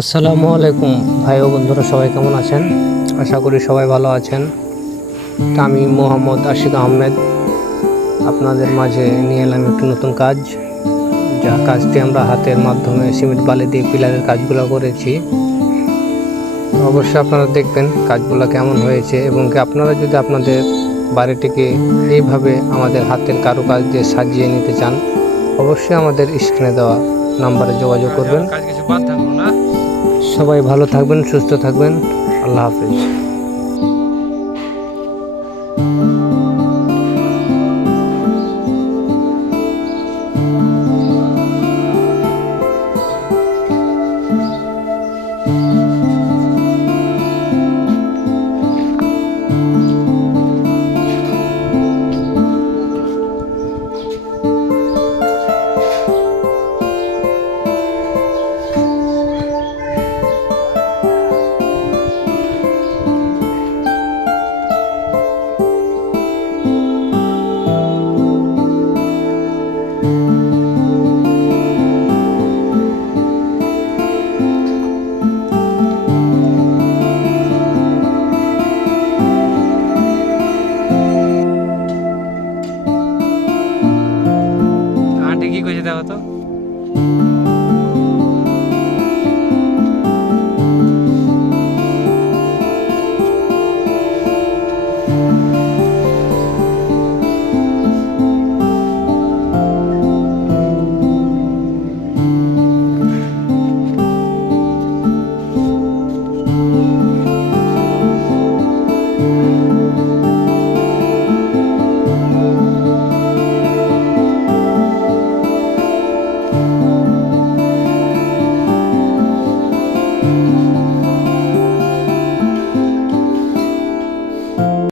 আসসালামু আলাইকুম ভাই ও বন্ধুরা, সবাই কেমন আছেন? আশা করি সবাই ভালো আছেন। তা আমি মোহাম্মদ আশিক আহমেদ আপনাদের মাঝে নিয়ে এলাম একটি নতুন কাজ, যা কাজটি আমরা হাতের মাধ্যমে সিমেন্ট বালি দিয়ে পিলারের কাজগুলো করেছি। অবশ্যই আপনারা দেখবেন কাজগুলো কেমন হয়েছে, এবং কি আপনারা যদি আপনাদের বাড়িটিকে এইভাবে আমাদের হাতের কারুকাজ দিয়ে সাজিয়ে নিতে চান, অবশ্যই আমাদের স্ক্রিনে দেওয়া নাম্বারে যোগাযোগ করবেন। সবাই ভালো থাকবেন, সুস্থ থাকবেন। আল্লাহ হাফেজ।